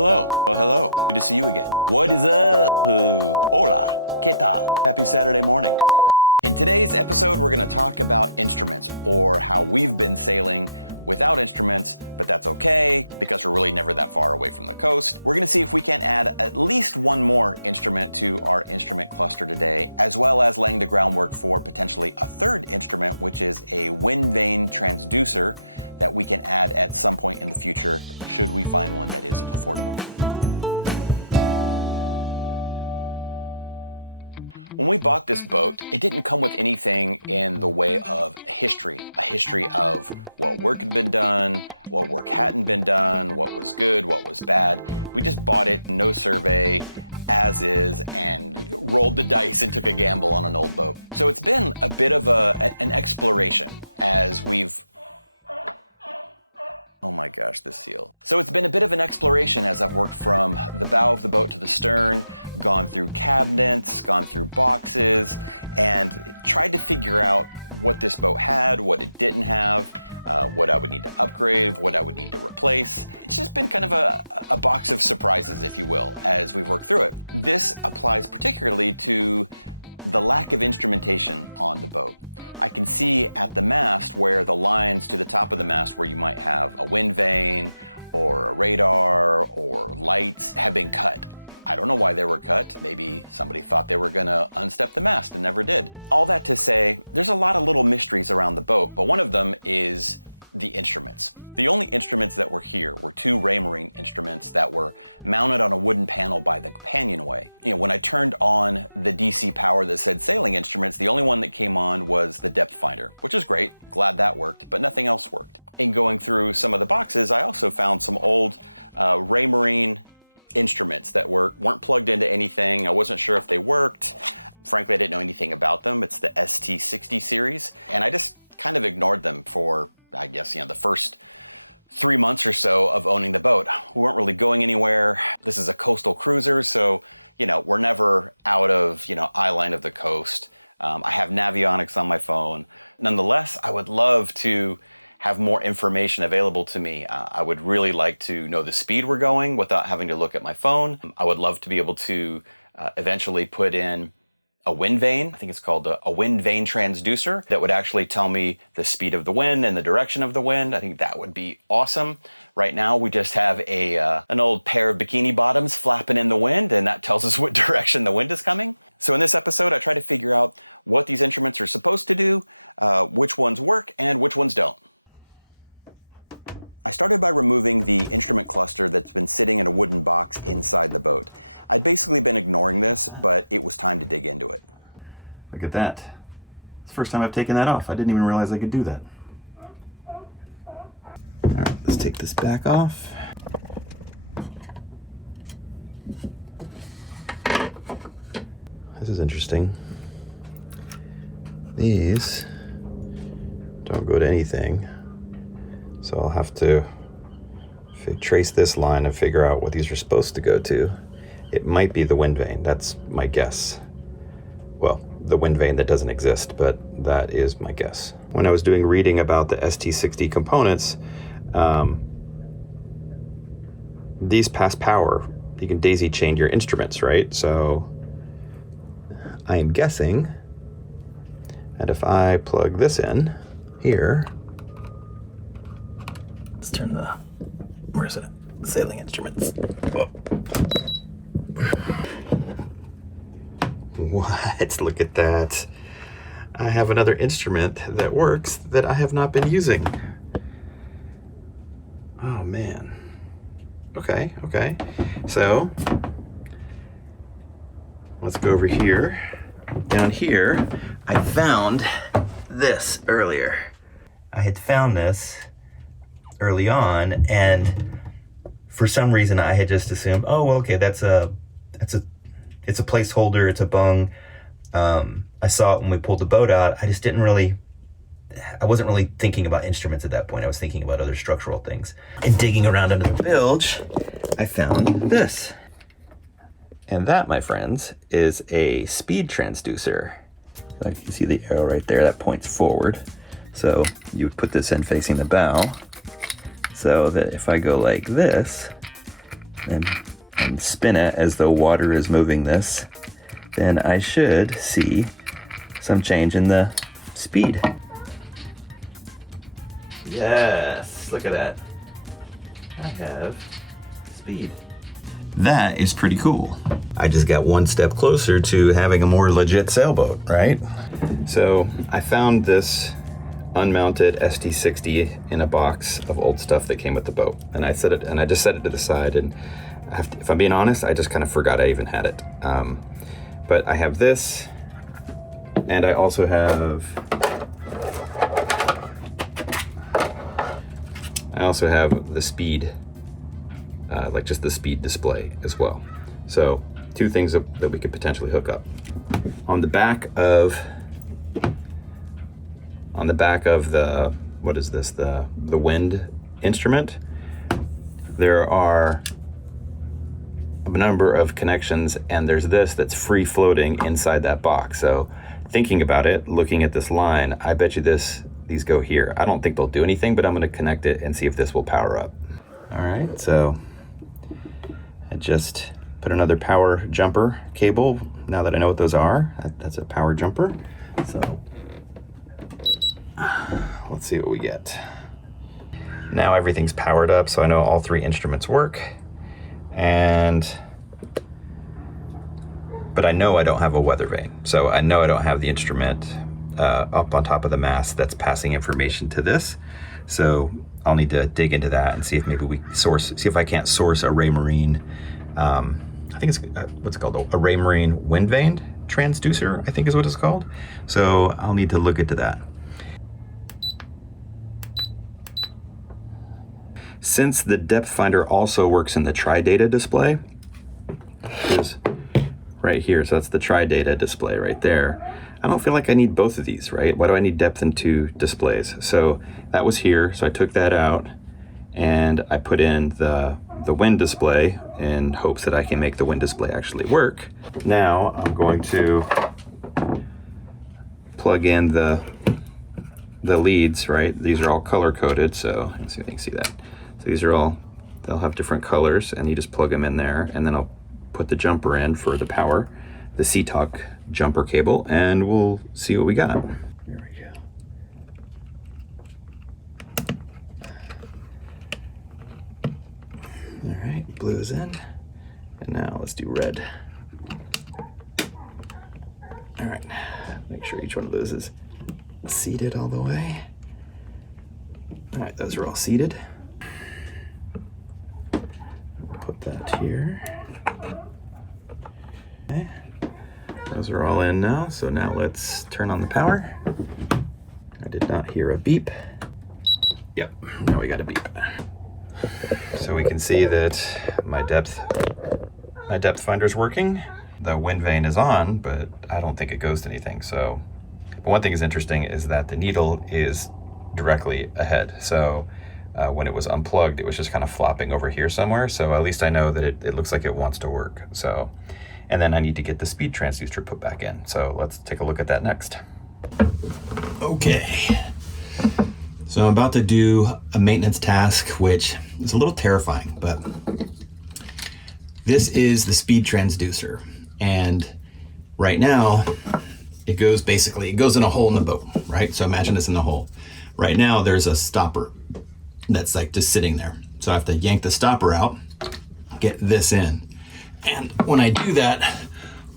Hello. Well, hello. Good to see you again. What is up? Hola. ¿Qué tal? Happy Saturday morning. In today's episode, we're going to talk about instruments, or how we've been sailing without instruments, but that's okay because we're really never that far away from the coast. We're going to see if we can add at least one more instrument to our instrument cluster today, as well as laying the groundwork for potentially a third instrument, which is a wind vane transducer that we can add at some point in the future, should we find one that is affordable. When we bought this boat, it didn't come with anything in the way of a history of what work had been done, what work hadn't been done, what was good, what was bad. We just bought it, no survey, as is, and rolled the dice and took a gamble on an old boat. So it's been a bit of an exploration as we've... Oh my gosh, this seal. So it's been a bit of an exploration as I've worked from the bow of the boat to the stern, gone through cabinets, gone through boxes, and tried to figure out what this boat had, what it didn't have, what I would need to upgrade, what I would need to replace. It's just been kind of a box of surprises, if you will, as we've worked through it. This applies particularly to the lack of instrumentation on the boat. I can see at the mast where the lines to the top of the mast where you might have a wind vane or a radar or lights have been cut. I don't know why they were cut. Maybe somebody thought they were gonna unstep the mast and never did. All that to say, there's a lot of little mysteries around the boat, but one of them is the instruments. The only instruments that were here were two RayMarine instruments that were mounted on a wooden panel by the companionway. You know, when I turned on the DC power that said sailing instruments, the only one that came on was the depth finder, which is great. Glad that worked, but nothing else worked. In going through some of the boxes, I also found some old RayMarine instruments that weren't plugged into anything. I wasn't sure if they worked. Frankly, I didn't know anything about them. It's the ST60 series, and I just kind of ignored them for, I guess, the first 3 months or so of owning the boat. We weren't really going anywhere. This is a coastal cruiser, so, we're never out of, eye line of the coast. I have navionics on my phone. Nonetheless, I would love to have more information available to me. I would really like to know the speed we're going without having to look at my phone. I would love to be able to eventually put in a wind vane. I think it's called a wind vane transducer that would actually tell me the speed of the wind and the direction of the wind. I think that would be awesome. Right now, we just have an old pair of bikini bottoms flapping in the wind, and that tells us what direction the wind is coming. So in this episode, I try to figure out what these instruments are supposed to do, which ones work and which ones don't. I started by removing the instrument cluster that's been sitting in a wooden box inside the boat. I'd basically been ignoring this, but it was time to dig into it. Look at that. It's the first time I've taken that off. I didn't even realize I could do that. All right, let's take this back off. This is interesting. These don't go to anything. So I'll have to trace this line and figure out what these are supposed to go to. It might be the wind vane, that's my guess. Well, the wind vane that doesn't exist, but that is my guess. When I was doing reading about the ST60 components, these pass power. You can daisy chain your instruments, right? So I am guessing that if I plug this in here, let's turn where's it? Sailing instruments. Whoa. What? Look at that. I have another instrument that works that I have not been using. Oh man. Okay. So let's go over here. Down here, I found this earlier. I had found this early on, and for some reason I had just assumed, oh, well, okay, it's a placeholder, it's a bung. I saw it when we pulled the boat out. I wasn't really thinking about instruments at that point. I was thinking about other structural things. And digging around under the bilge, I found this. And that, my friends, is a speed transducer. You can see the arrow right there that points forward. So you would put this in facing the bow so that if I go like this, and spin it as though water is moving this, then I should see some change in the speed. Yes, look at that. I have speed. That is pretty cool. I just got one step closer to having a more legit sailboat, right? So I found this unmounted ST60 in a box of old stuff that came with the boat, and I just set it to the side, and if I'm being honest, I just kind of forgot I even had it. But I have this, and I also have the speed, like just the speed display as well. So two things that we could potentially hook up. On the back of the, what is this, the wind instrument, there are a number of connections, and there's this that's free floating inside that box. So thinking about it, looking at this line, I bet you these go here. I don't think they'll do anything, but I'm gonna connect it and see if this will power up. All right, so I just put another power jumper cable. Now that I know what those are, that's a power jumper. So let's see what we get. Now everything's powered up, so I know all three instruments work. But I know I don't have a weather vane. So I know I don't have the instrument up on top of the mast that's passing information to this. So I'll need to dig into that and see if maybe see if I can't source a RayMarine, I think it's, what's it called? A RayMarine wind vane transducer, I think is what it's called. So I'll need to look into that. Since the depth finder also works in the tri-data display, is right here, so that's the tri-data display right there. I don't feel like I need both of these, right? Why do I need depth in two displays? So that was here, so I took that out and I put in the wind display in hopes that I can make the wind display actually work. Now I'm going to plug in the leads, right? These are all color coded, so let's see if you can see that. So these are all, they'll have different colors, and you just plug them in there, and then I'll put the jumper in for the power, the C-Talk jumper cable, and we'll see what we got. Here we go. All right, blue is in, and now let's do red. All right, make sure each one of those is seated all the way. All right, those are all seated. Put that here. Okay. Those are all in now, so now let's turn on the power. I did not hear a beep. Yep, now we got a beep. So we can see that my depth finder's working. The wind vane is on, but I don't think it goes to anything. So, but one thing is interesting is that the needle is directly ahead. So when it was unplugged, it was just kind of flopping over here somewhere. So at least I know that it looks like it wants to work. So, and then I need to get the speed transducer put back in. So let's take a look at that next. Okay. So I'm about to do a maintenance task, which is a little terrifying, but this is the speed transducer. And right now it goes in a hole in the boat, right? So imagine it's in the hole. Right now there's a stopper that's like just sitting there. So I have to yank the stopper out, get this in. And when I do that,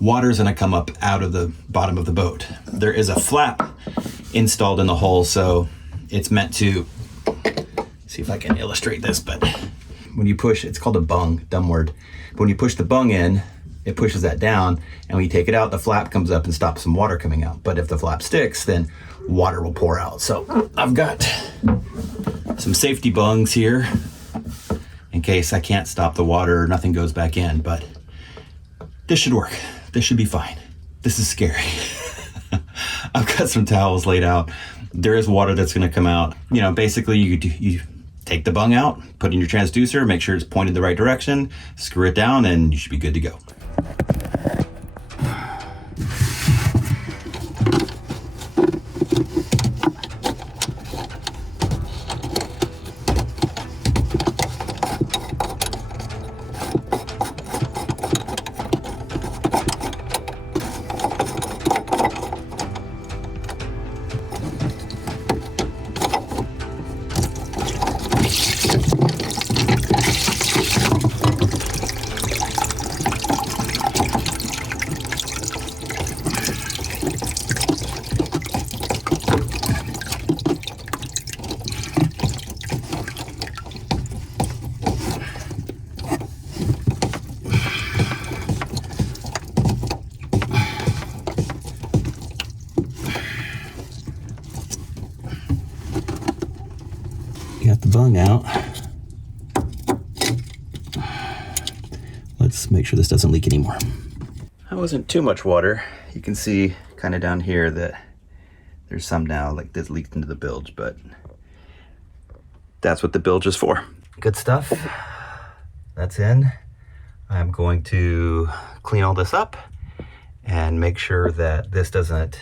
water's gonna come up out of the bottom of the boat. There is a flap installed in the hole, so it's meant to, see if I can illustrate this, but when you push, it's called a bung, dumb word. But when you push the bung in, it pushes that down, and when you take it out, the flap comes up and stops some water coming out. But if the flap sticks, then water will pour out. So I've got some safety bungs here in case I can't stop the water or nothing goes back in, but this should work. This should be fine. This is scary. I've got some towels laid out. There is water that's gonna come out. You know, basically you take the bung out, put in your transducer, make sure it's pointed the right direction, screw it down, and you should be good to go. tongue out. Let's make sure this doesn't leak anymore. That wasn't too much water. You can see kind of down here that there's some now like this leaked into the bilge, but that's what the bilge is for. Good stuff. That's in. I'm going to clean all this up and make sure that this doesn't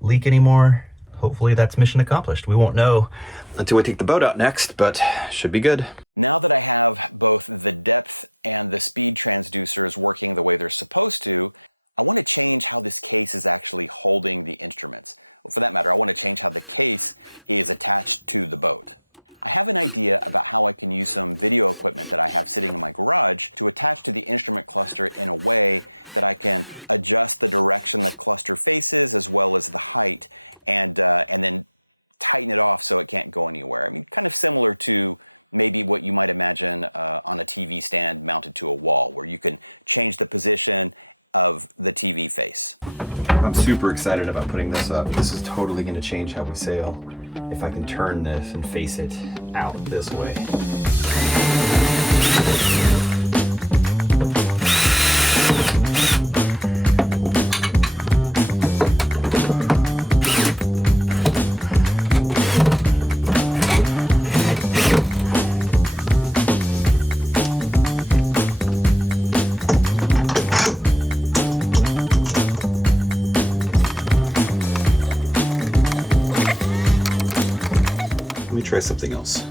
leak anymore. Hopefully that's mission accomplished. We won't know until we take the boat out next, but should be good. Now that I have both the depth and the speed transducers working the way they're supposed to, I want to change how this case is actually holding the instruments. Well, for that matter, I want to change how the case is attached to the boat. I have an idea about how I can use some video equipment that I have sitting in my garage to attach to the instrument cluster in a way that I can adjust the direction the cluster faces as well as the height, and then tighten it off so it can't go anywhere. I mean, kind of similar to maybe what you might imagine on a TV stand mounted to a wall, where you can change the position of the TV face. I'm super excited about putting this up. This is totally going to change how we sail if I can turn this and face it out this way. Let me try something else.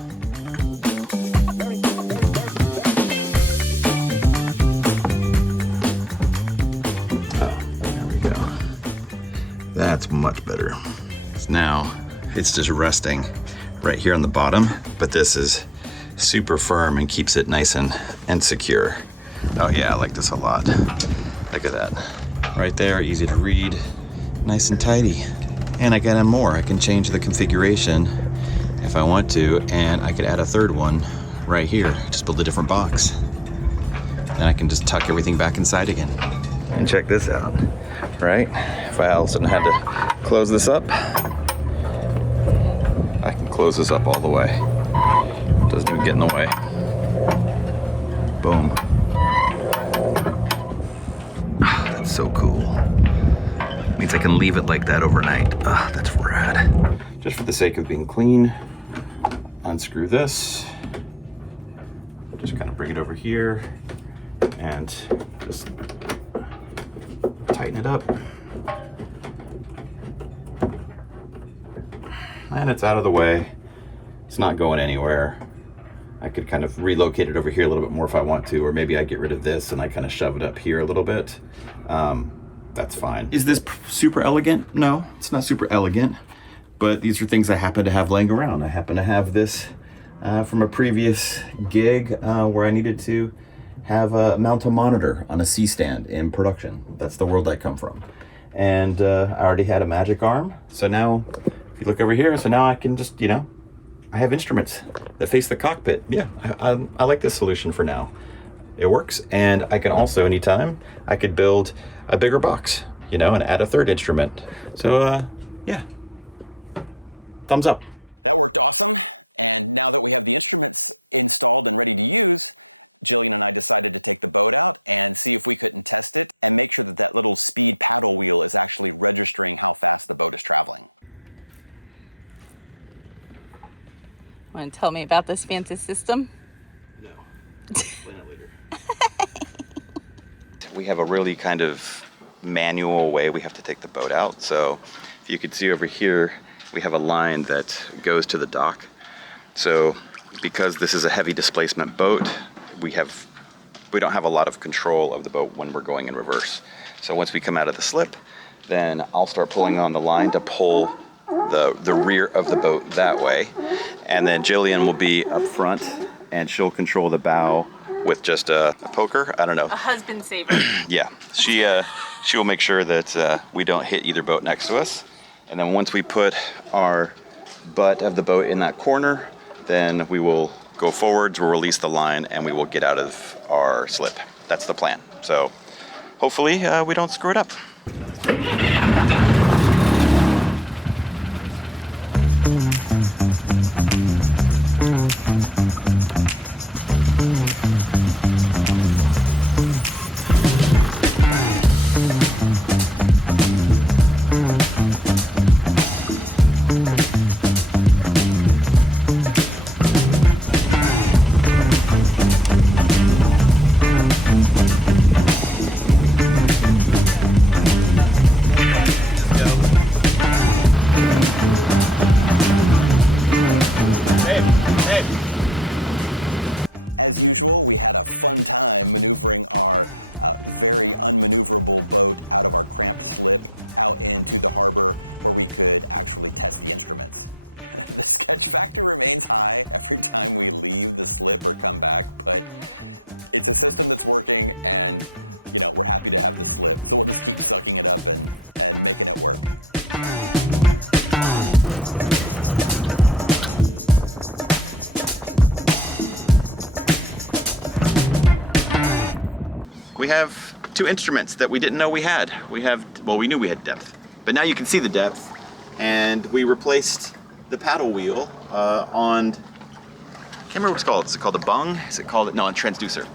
Oh, there we go. That's much better. So now it's just resting right here on the bottom, but this is super firm and keeps it nice and secure. Oh yeah, I like this a lot. Look at that. Right there, easy to read, nice and tidy. And I got more. I can change the configuration if I want to, and I could add a third one right here. Just build a different box. Then I can just tuck everything back inside again. And check this out, right? If I also had to close this up, I can close this up all the way. Doesn't even get in the way. Boom. That's so cool. Means I can leave it like that overnight. That's rad. Just for the sake of being clean, unscrew this. Just kind of bring it over here and just tighten it up. And it's out of the way. It's not going anywhere. I could kind of relocate it over here a little bit more if I want to, or maybe I get rid of this and I kind of shove it up here a little bit. That's fine. Is this super elegant? No, it's not super elegant, but these are things I happen to have laying around. I happen to have this from a previous gig where I needed to have mount a monitor on a C-stand in production. That's the world I come from. And I already had a magic arm. So now, if you look over here, so now I can just, you know, I have instruments that face the cockpit. Yeah, I like this solution for now. It works, and I can also, anytime, I could build a bigger box, you know, and add a third instrument. So, yeah, thumbs up. That worked awesome. And now that we have the instruments installed and ready to use, Jillian and I decided to take the boat out and see if we couldn't test it and make sure that that little speed paddle wheel is actually registering how fast the boat is traveling. Want to tell me about this fancy system? No, explain it later. We have a really kind of manual way we have to take the boat out. So if you could see over here, we have a line that goes to the dock. So because this is a heavy displacement boat, we don't have a lot of control of the boat when we're going in reverse. So once we come out of the slip, then I'll start pulling on the line to pull the rear of the boat that way. And then Jillian will be up front and she'll control the bow with just a poker. I don't know. A husband saver. Yeah, she will make sure that we don't hit either boat next to us. And then once we put our butt of the boat in that corner, then we will go forwards, we'll release the line, and we will get out of our slip. That's the plan. So hopefully we don't screw it up. As usual, we had a fun time maneuvering our very unmaneuverable boat out of our cramped slip out into the harbor where we could actually test the instruments. The sketch factor remains high every time we leave the slip or come back, but it's a system that's working, and you know, we're happy to have the slip. So we'll just keep sucking it up and making it work. We have two instruments that we didn't know we had. Well, we knew we had depth, but now you can see the depth, and we replaced the paddle wheel on, I can't remember what it's called. Is it called a bung? Is it called, no, a transducer.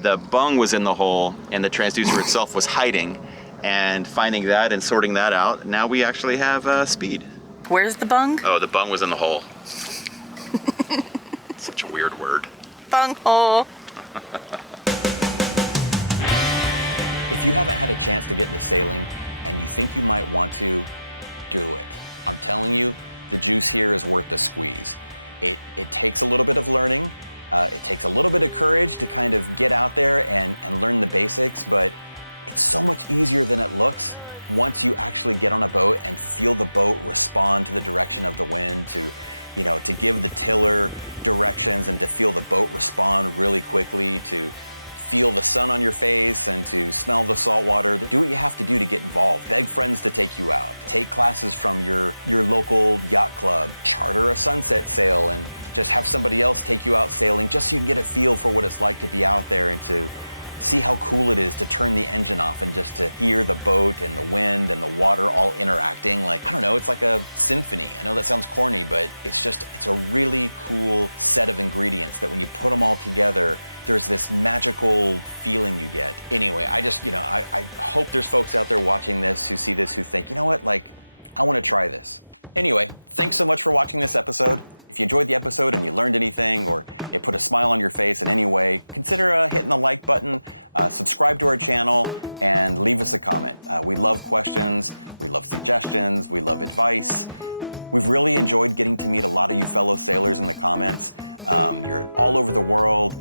The bung was in the hole and the transducer itself was hiding, and finding that and sorting that out, now we actually have speed. Where's the bung? Oh, the bung was in the hole. Such a weird word. Bung hole. If you haven't had a chance to get into sailing and you think you might want to, do it. I'm telling you, the juice here is worth the squeeze. It takes a little bit of learning. It takes a little bit of courage to kind of get out there and learn the basics, but it's so much easier than it looks once you actually get on a boat and feel the boat respond to the direction of the wind, to give the tiller directions and to feel the boat respond really quickly, to feel the sun on your face and to smell the salt water. Do what you have to do to get involved. Beg friends to take you out. Take classes from your local yacht club. Charter a sunset sail and just have somebody else take you out sailing just so you can get a feel for what it's like to be out there and to see how cool it is to turn the engine off and just to hear the boat and the wind and the water all interacting. Like, I don't know, it's like a symphony. I know that sounds corny, but it's a really cool set of ingredients that when you put them all together, there's this magical feeling you get. Anyway, I hope there's folks out there watching this who see this who think, you know what, like, I want to try this. Anyway, thanks so much for watching this episode. If you enjoyed the episode and you learned anything or it put a smile on your face in any way, consider hitting the like button, subscribe to our channel, and leave us a comment. We love questions, we love suggestions, we love advice. We've really enjoyed getting to meet a lot of you fellow sailors in the comments. You're all over the world.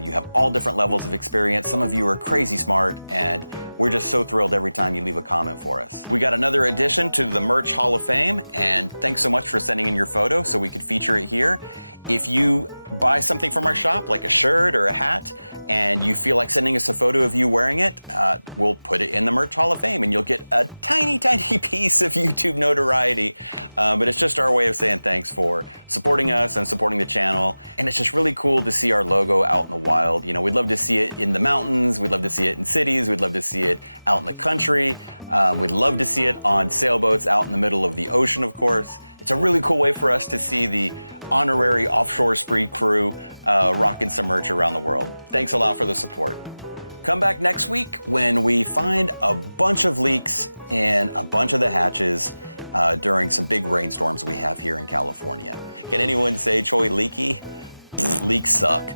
You have all different levels of experience. Some of you are crazy smart, and we're just so thrilled every time you leave a comment for us. We got another addition to the Merch Hall of Fame, and thanks so much for sending in your photo so we could feature it here. If you buy something from our shop, like a shirt or a hat, and you feel like sending us a photo of you wearing it, we'll put it in the Merch Hall of Fame, and you'll get a tiny, tiny piece of YouTube notoriety. But it's just our way of saying thanks for supporting us and supporting the channel. And it's just really cool to see our logo out in the wild. You know, we'd love to see it in the mountains. We'd love to see it in cities. We'd love to see it out in the country. We'd love to see it on sailboats out in the middle of the ocean, of course. It's a really cool way for us to see the honorary offshore Speed crew rocking some merch around the world. Thanks a lot for the support. Come back next week when we find a bunch of leaks in a bunch of the hatches during some big rainstorms we have here in California. Can anyone say Choi leaky? Leaks suck.